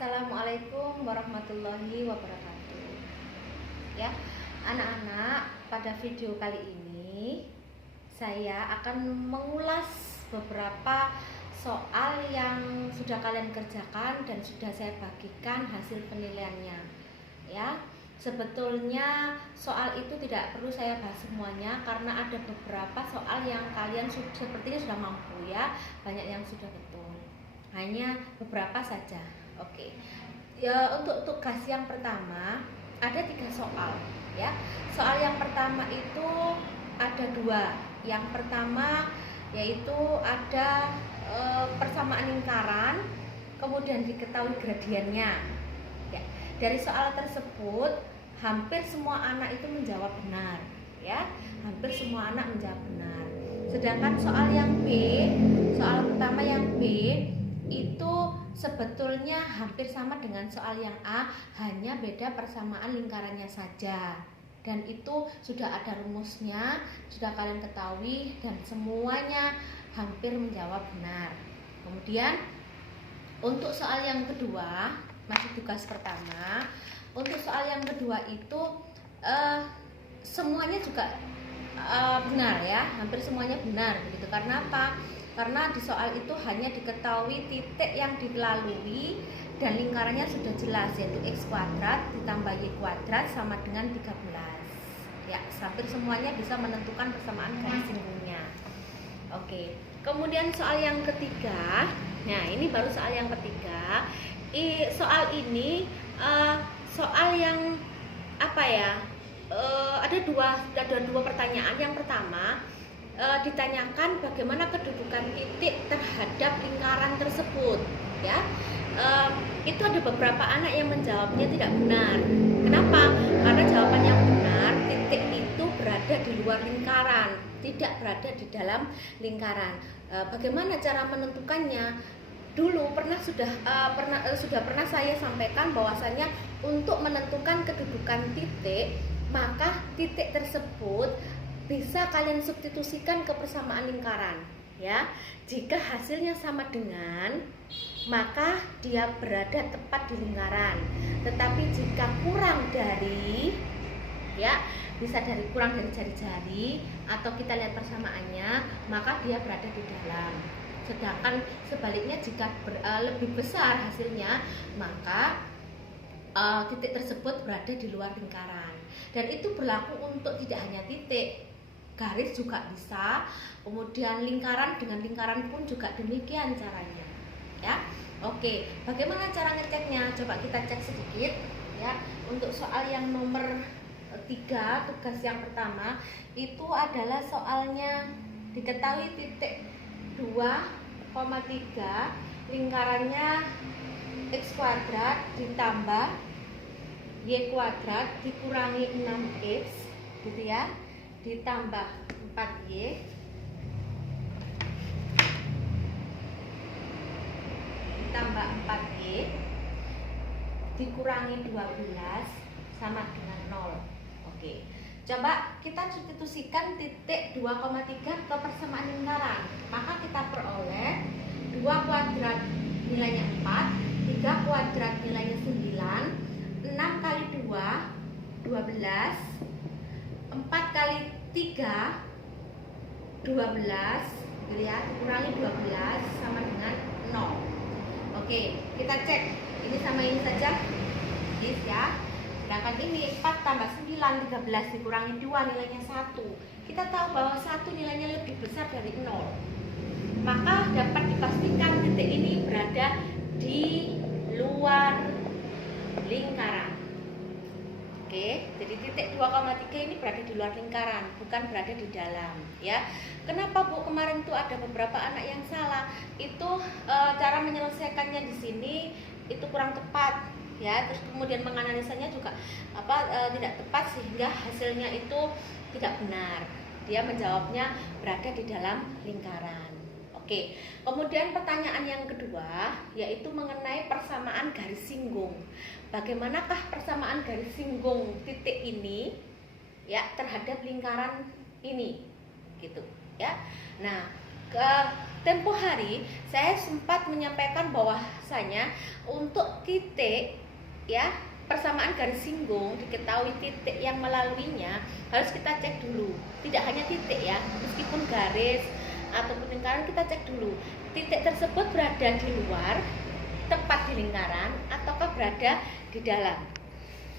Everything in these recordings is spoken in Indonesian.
Assalamualaikum warahmatullahi wabarakatuh. Ya, anak-anak, pada video kali ini saya akan mengulas beberapa soal yang sudah kalian kerjakan dan sudah saya bagikan hasil penilaiannya. Ya, sebetulnya soal itu tidak perlu saya bahas semuanya karena ada beberapa soal yang kalian sepertinya sudah mampu ya, banyak yang sudah betul. Hanya beberapa saja. Oke. Ya, untuk tugas yang pertama ada 3 soal ya. Soal yang pertama itu ada 2. Yang pertama yaitu ada persamaan lingkaran, kemudian diketahui gradiennya. Ya. Dari soal tersebut hampir semua anak itu menjawab benar ya. Hampir semua anak menjawab benar. Sedangkan soal yang B, soal pertama yang B itu sebetulnya hampir sama dengan soal yang A, hanya beda persamaan lingkarannya saja. Dan itu sudah ada rumusnya, sudah kalian ketahui dan semuanya hampir menjawab benar. Kemudian untuk soal yang kedua, masih tugas pertama. Untuk soal yang kedua itu semuanya juga benar ya, hampir semuanya benar begitu. Karena apa? Karena di soal itu hanya diketahui titik yang dilalui dan lingkarannya sudah jelas, yaitu x kuadrat ditambah y kuadrat sama dengan 13. Ya, hampir semuanya bisa menentukan persamaan garis singgungnya. Oke, kemudian soal yang ketiga. Nah, ini baru soal yang ketiga. Soal ini soal yang apa ya? Ada dua pertanyaan. Yang pertama ditanyakan bagaimana kedudukan titik terhadap lingkaran tersebut ya. Itu ada beberapa anak yang menjawabnya tidak benar. Kenapa? Karena jawaban yang benar, titik itu berada di luar lingkaran, tidak berada di dalam lingkaran. Bagaimana cara menentukannya? Dulu sudah pernah saya sampaikan bahwasanya untuk menentukan kedudukan titik, maka titik tersebut bisa kalian substitusikan ke persamaan lingkaran ya. Jika hasilnya sama dengan, maka dia berada tepat di lingkaran. Tetapi jika kurang dari, ya bisa kurang dari jari-jari atau kita lihat persamaannya, maka dia berada di dalam. Sedangkan sebaliknya jika lebih besar hasilnya, maka titik tersebut berada di luar lingkaran. Dan itu berlaku untuk tidak hanya titik, garis juga bisa, kemudian lingkaran dengan lingkaran pun juga demikian caranya ya. Oke, bagaimana cara ngeceknya? Coba kita cek sedikit ya. Untuk soal yang nomor 3, tugas yang pertama itu adalah soalnya diketahui titik 2,3 lingkarannya x kuadrat ditambah y kuadrat dikurangi 6x gitu ya, ditambah 4y ditambah 4y dikurangi 12 sama dengan 0. Oke, coba kita substitusikan titik 2,3 ke persamaan lingkaran. Maka kita peroleh 2 kuadrat nilainya 4, 3 kuadrat nilainya 9, 6 kali 2 12, 4 kali 3 12 gitu ya, dikurangi 12 sama dengan 0. Oke, kita cek ini sama ini saja this ya. Sedangkan ini 4 tambah 9 13 dikurangi 2 nilainya 1. Kita tahu bahwa 1 nilainya lebih besar dari 0, maka dapat dipastikan titik ini berada di luar lingkaran. Oke, jadi titik 2,3 ini berada di luar lingkaran, bukan berada di dalam ya. Kenapa Bu kemarin tuh ada beberapa anak yang salah? Itu cara menyelesaikannya di sini itu kurang tepat ya. Terus kemudian menganalisanya juga tidak tepat sehingga hasilnya itu tidak benar. Dia menjawabnya berada di dalam lingkaran. Oke, kemudian pertanyaan yang kedua yaitu mengenai persamaan garis singgung. Bagaimanakah persamaan garis singgung titik ini ya terhadap lingkaran ini gitu ya. Nah, tempo hari saya sempat menyampaikan bahwasanya untuk titik ya persamaan garis singgung diketahui titik yang melaluinya harus kita cek dulu. Tidak hanya titik ya, meskipun garis ataupun lingkaran kita cek dulu titik tersebut berada di luar tepat di lingkaran ataukah berada di dalam.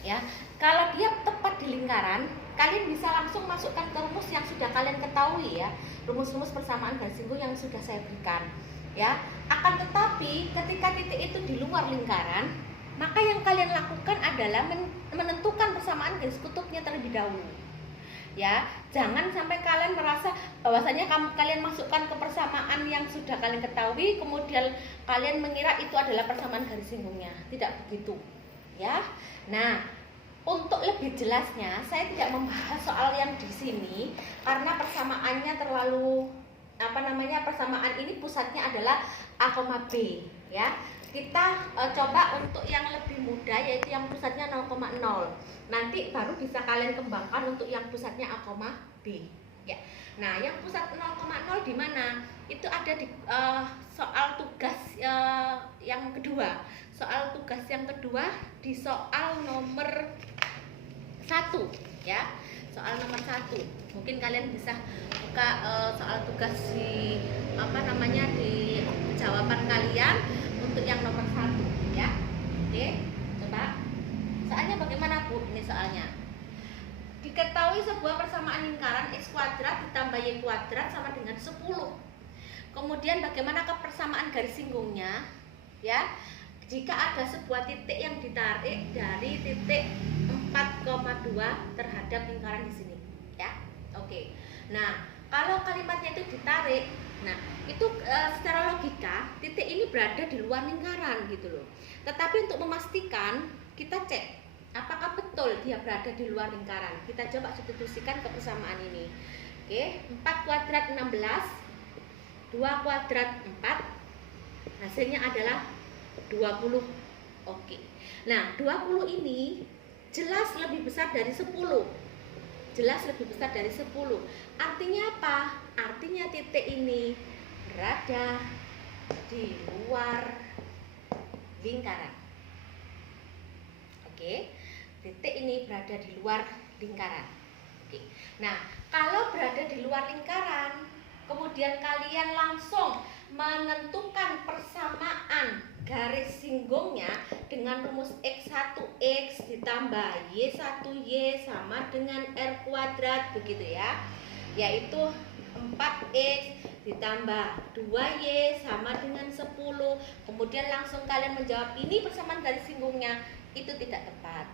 Ya, kalau dia tepat di lingkaran, kalian bisa langsung masukkan ke rumus yang sudah kalian ketahui ya, rumus-rumus persamaan garis singgung yang sudah saya berikan. Ya, akan tetapi ketika titik itu di luar lingkaran, maka yang kalian lakukan adalah menentukan persamaan garis kutubnya terlebih dahulu. Ya, jangan sampai kalian merasa bahwasanya kalian masukkan ke persamaan yang sudah kalian ketahui, kemudian kalian mengira itu adalah persamaan garis singgungnya. Tidak begitu. Ya. Nah, untuk lebih jelasnya saya tidak membahas soal yang di sini karena persamaannya terlalu persamaan ini pusatnya adalah A, B ya. Kita coba untuk yang lebih mudah yaitu yang pusatnya 0,0. Nanti baru bisa kalian kembangkan untuk yang pusatnya A, B ya. Nah, yang pusat 0,0 di mana? Itu ada di soal tugas yang kedua. Soal tugas yang kedua di soal nomor 1 ya. Soal nomor 1. Mungkin kalian bisa buka soal tugas di di jawaban kalian untuk yang nomor 1 ya. Oke, coba. Soalnya bagaimana Bu? Ini soalnya. Diketahui sebuah persamaan lingkaran x kuadrat ditambah y kuadrat sama dengan 10. Kemudian bagaimana persamaan garis singgungnya? Ya. Jika ada sebuah titik yang ditarik dari titik 4,2 terhadap lingkaran di sini, ya. Oke. Nah, kalau kalimatnya itu ditarik, nah itu secara logika titik ini berada di luar lingkaran gitu loh. Tetapi untuk memastikan kita cek apakah betul dia berada di luar lingkaran. Kita coba substitusikan ke persamaan ini. Oke, 4 kuadrat 16, 2 kuadrat 4, hasilnya adalah 20. Oke. Nah, 20 ini jelas lebih besar dari 10. Jelas lebih besar dari 10. Artinya apa? Artinya titik ini berada di luar lingkaran. Oke. Titik ini berada di luar lingkaran. Oke. Nah, kalau berada di luar lingkaran, kemudian kalian langsung menentukan persamaan garis singgungnya dengan rumus X1X ditambah Y1Y sama dengan R kuadrat begitu ya. Yaitu 4X ditambah 2Y sama dengan 10. Kemudian langsung kalian menjawab ini persamaan garis singgungnya, itu tidak tepat.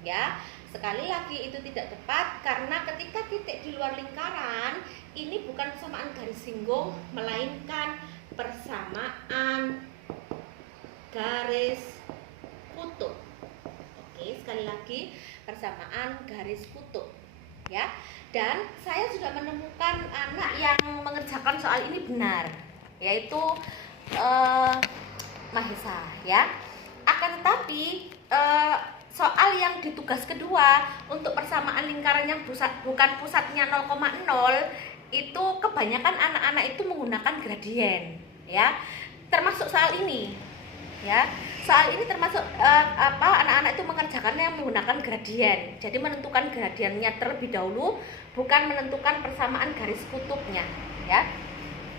Ya, sekali lagi itu tidak tepat karena ketika titik di luar lingkaran ini bukan persamaan garis singgung melainkan persamaan garis kutub. Oke, sekali lagi persamaan garis kutub ya. Dan saya sudah menemukan anak yang mengerjakan soal ini benar, yaitu Mahesa ya. Akan tetapi soal yang di tugas kedua untuk persamaan lingkaran yang bukan pusatnya 0,0 itu kebanyakan anak-anak itu menggunakan gradien ya, termasuk soal ini ya. Soal ini termasuk anak-anak itu mengerjakannya menggunakan gradien. Jadi menentukan gradiennya terlebih dahulu, bukan menentukan persamaan garis kutubnya ya.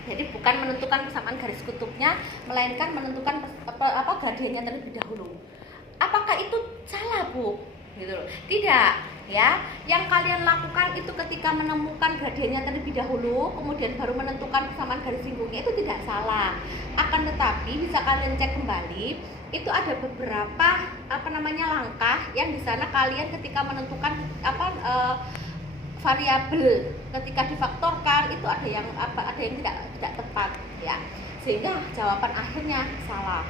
Jadi bukan menentukan persamaan garis kutubnya, melainkan menentukan gradiennya terlebih dahulu. Apakah itu salah, Bu? Gitu loh. Tidak, ya. Yang kalian lakukan itu ketika menemukan gradiennya terlebih dahulu, kemudian baru menentukan persamaan garis singgungnya, itu tidak salah. Akan tetapi bisa kalian cek kembali, itu ada beberapa langkah yang di sana kalian ketika menentukan variabel ketika difaktorkan itu ada yang tidak tepat ya. Sehingga jawaban akhirnya salah.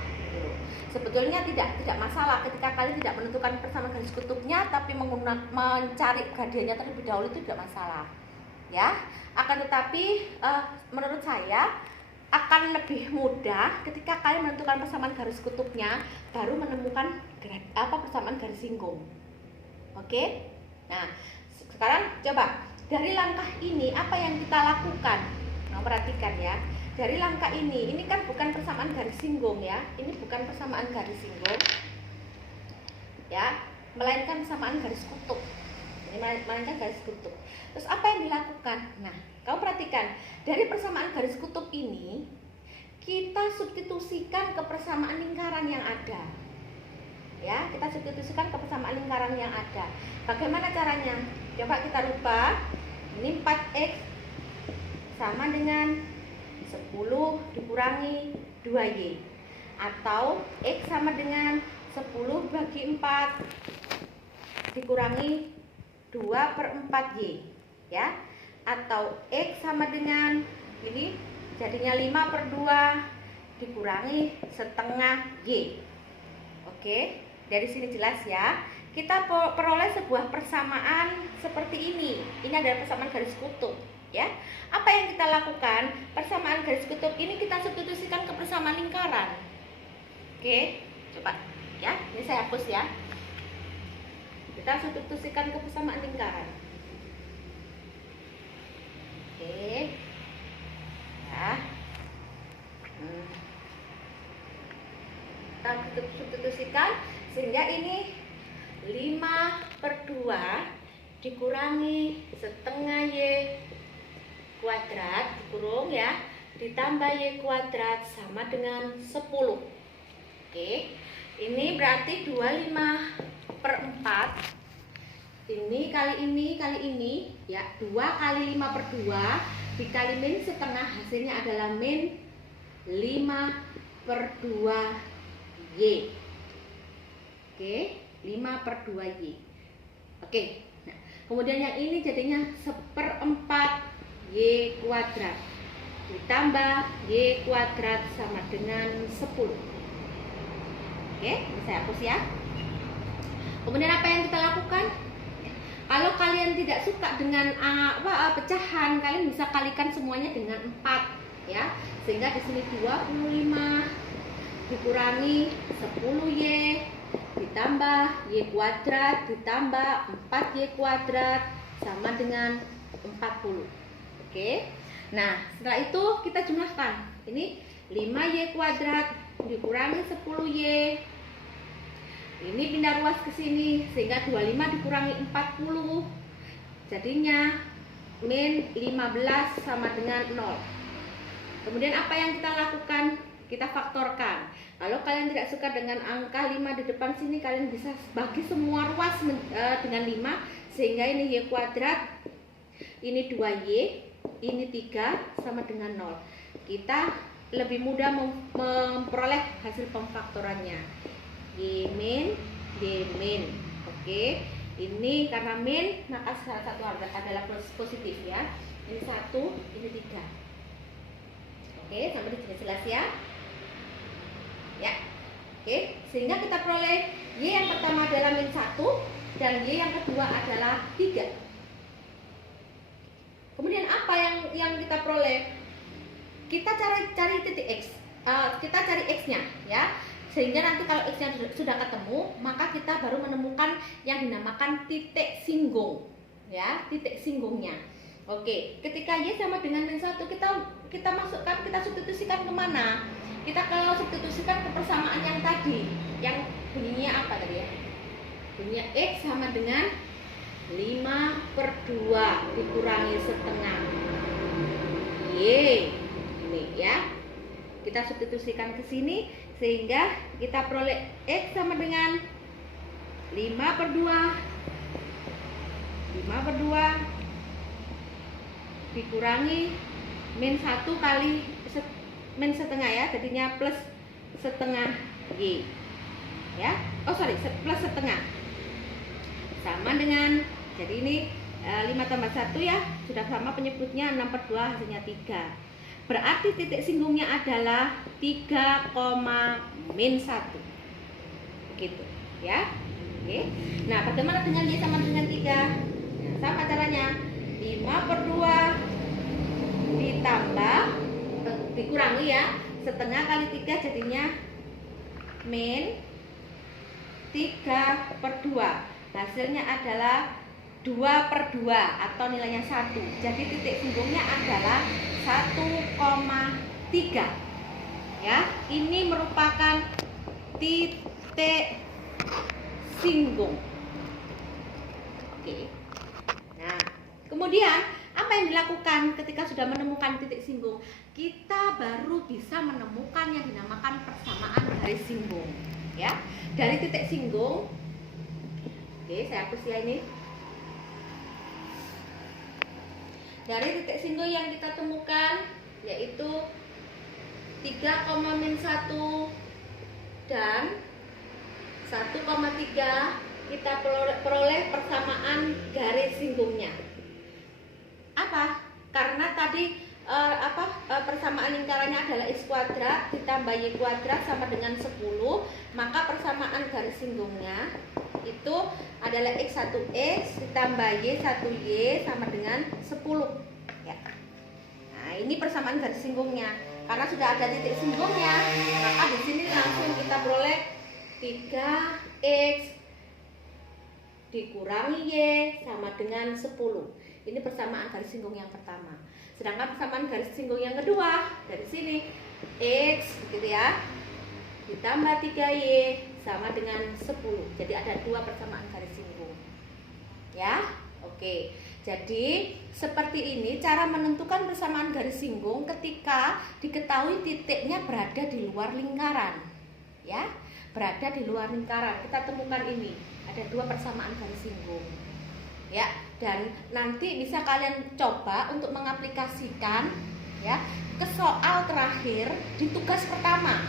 Sebetulnya tidak masalah ketika kalian tidak menentukan persamaan garis kutubnya, tapi mencari gradiennya terlebih dahulu itu tidak masalah, ya. Akan tetapi menurut saya akan lebih mudah ketika kalian menentukan persamaan garis kutubnya, baru menemukan persamaan garis singgung. Oke? Nah, sekarang coba dari langkah ini apa yang kita lakukan? Nah, perhatikan ya. Dari langkah ini kan bukan persamaan garis singgung ya. Ini bukan persamaan garis singgung. Ya, melainkan persamaan garis kutub. Ini melainkan garis kutub. Terus apa yang dilakukan? Nah, kamu perhatikan, dari persamaan garis kutub ini kita substitusikan ke persamaan lingkaran yang ada. Ya, kita substitusikan ke persamaan lingkaran yang ada. Bagaimana caranya? Coba kita rubah. Ini 4x sama dengan 10 dikurangi 2y, atau x sama dengan 10 bagi 4 dikurangi 2/4y, ya, atau x sama dengan ini jadinya 5/2 dikurangi setengah y. Oke, dari sini jelas ya. Kita peroleh sebuah persamaan seperti ini. Ini adalah persamaan garis kutub, ya. Apa yang kita lakukan? Persamaan garis kutub ini kita substitusikan ke persamaan lingkaran. Oke, coba ya. Ini saya hapus ya. Kita substitusikan ke persamaan lingkaran. Oke. Ya. Kita substitusikan sehingga ini 5/2 dikurangi setengah y kuadrat dikurung ya, ditambah y kuadrat sama dengan 10. Oke, ini berarti 25/4. Ini kali ini ya, 2 kali 5/2 dikali min setengah, hasilnya adalah min 5/2 y. Oke, 5/2y. Oke, nah, kemudian yang ini jadinya 1/4 y kuadrat ditambah y kuadrat sama dengan 10. Oke, ini saya hapus ya. Kemudian apa yang kita lakukan? Kalau kalian tidak suka dengan pecahan, kalian bisa kalikan semuanya dengan 4 ya. Sehingga di sini 25 dikurangi 10y ditambah y kuadrat ditambah 4y kuadrat sama dengan 40. Oke. Nah, setelah itu kita jumlahkan. Ini 5y kuadrat dikurangi 10y. Ini pindah ruas ke sini sehingga 25 dikurangi 40 jadinya min 15 sama dengan 0. Kemudian apa yang kita lakukan? Kita faktorkan. Kalau kalian tidak suka dengan angka 5 di depan sini, kalian bisa bagi semua ruas dengan 5 sehingga ini y kuadrat, ini 2y, ini 3 sama dengan 0. Kita lebih mudah memperoleh hasil pemfaktorannya. Y min, D min. Oke, ini karena min maka salah satu adalah positif ya. Ini 1, ini 3. Oke, sampai di sini jelas ya. Ya. Oke, sehingga kita peroleh y yang pertama adalah min 1 dan y yang kedua adalah 3. Kemudian apa yang kita peroleh? Kita cari titik x. Kita cari x-nya ya. Sehingga nanti kalau x-nya sudah ketemu, maka kita baru menemukan yang dinamakan titik singgung. Ya, titik singgungnya. Oke, ketika y sama dengan min 1, kita masukkan, kita substitusikan kemana? Kita kalau substitusikan ke persamaan yang tadi, yang bunyinya apa tadi ya? Bunyinya x sama dengan 5/2 dikurangi setengah y. Ini ya. Kita substitusikan ke sini sehingga kita peroleh x sama dengan 5/2 dikurangi min 1 kali min setengah ya, jadinya plus setengah y ya. Plus setengah sama dengan, jadi ini 5 tambah 1 ya, sudah sama penyebutnya 6/2, hasilnya 3. Berarti titik singgungnya adalah 3, min 1. Begitu ya. Oke. Nah, bagaimana dengan y sama dengan 3? Nah, sama caranya. 5/2 ditambah dikurangi ya, setengah kali 3 jadinya min 3/2. Hasilnya adalah 2/2 atau nilainya 1. Jadi titik singgungnya adalah 1,3. Ya, ini merupakan titik singgung. Oke. Nah, kemudian apa yang dilakukan ketika sudah menemukan titik singgung? Kita baru bisa menemukan yang dinamakan persamaan garis singgung. Ya, dari titik singgung. Oke, saya hapus ya ini. Dari titik singgung yang kita temukan yaitu 3,-1 dan 1,3, kita peroleh persamaan garis singgungnya. Apa? Karena tadi persamaan lingkarannya adalah X kuadrat ditambah Y kuadrat sama dengan 10, maka persamaan garis singgungnya itu adalah X1X ditambah Y1Y sama dengan 10 ya. Nah, ini persamaan garis singgungnya. Karena sudah ada titik singgungnya, maka di sini langsung kita peroleh 3X dikurangi Y sama dengan 10. Ini persamaan garis singgung yang pertama. Sedangkan persamaan garis singgung yang kedua, dari sini X gitu ya, ditambah 3Y sama dengan 10. Jadi ada 2 persamaan garis singgung. Ya, oke. Jadi seperti ini cara menentukan persamaan garis singgung ketika diketahui titiknya berada di luar lingkaran. Ya, berada di luar lingkaran. Kita temukan ini, ada 2 persamaan garis singgung. Ya, dan nanti bisa kalian coba untuk mengaplikasikan ya ke soal terakhir di tugas pertama.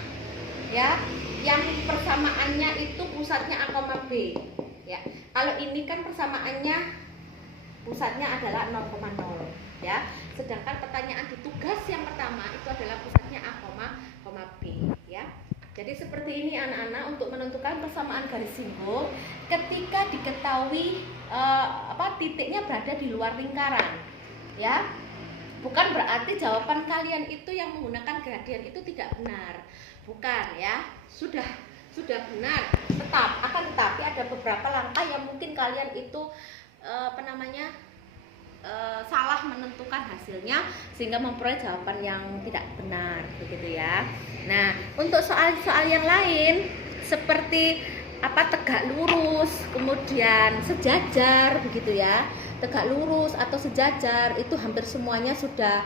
Ya, yang persamaannya itu pusatnya A, B. Ya, kalau ini kan persamaannya pusatnya adalah 0,0 ya. Sedangkan pertanyaan di tugas yang pertama itu adalah pusatnya A, B ya. Jadi seperti ini anak-anak untuk menentukan persamaan garis singgung ketika diketahui titiknya berada di luar lingkaran ya. Bukan berarti jawaban kalian itu yang menggunakan gradien itu tidak benar. Bukan ya. Sudah benar. Tetapi ada beberapa langkah yang mungkin kalian itu salah menentukan hasilnya sehingga memperoleh jawaban yang tidak benar begitu ya. Nah, untuk soal-soal yang lain seperti tegak lurus, kemudian sejajar begitu ya. Tegak lurus atau sejajar itu hampir semuanya sudah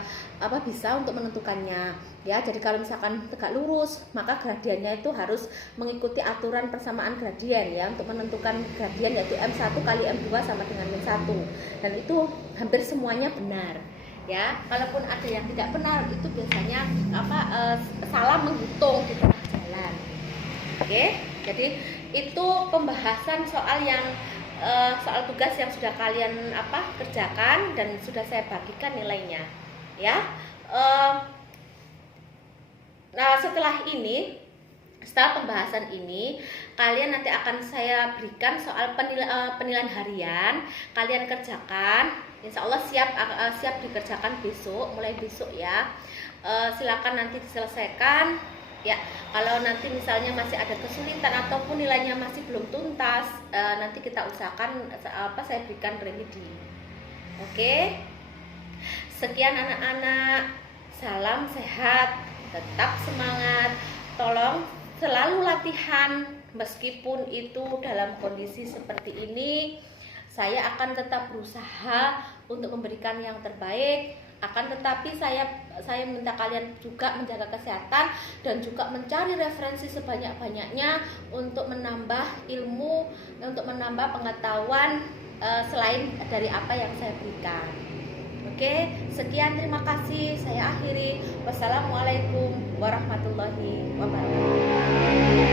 bisa untuk menentukannya ya. Jadi kalau misalkan tegak lurus, maka gradiennya itu harus mengikuti aturan persamaan gradien ya, untuk menentukan gradien yaitu M1 kali M2 sama dengan Min1. Dan itu hampir semuanya benar ya. Kalaupun ada yang tidak benar itu biasanya salah menghitung di tengah jalan. Oke, jadi itu pembahasan soal soal tugas yang sudah kalian kerjakan dan sudah saya bagikan nilainya ya. Nah, setelah pembahasan ini kalian nanti akan saya berikan soal penilaian harian. Kalian kerjakan, insya Allah siap dikerjakan mulai besok ya. Silakan nanti diselesaikan ya. Kalau nanti misalnya masih ada kesulitan ataupun nilainya masih belum tuntas, nanti kita usahakan saya berikan remedi. Oke. Sekian anak-anak, salam sehat, tetap semangat. Tolong selalu latihan meskipun itu dalam kondisi seperti ini. Saya akan tetap berusaha untuk memberikan yang terbaik. Akan tetapi saya minta kalian juga menjaga kesehatan dan juga mencari referensi sebanyak-banyaknya untuk menambah ilmu, untuk menambah pengetahuan selain dari apa yang saya berikan. Oke, sekian, terima kasih. Saya akhiri. Wassalamualaikum warahmatullahi wabarakatuh.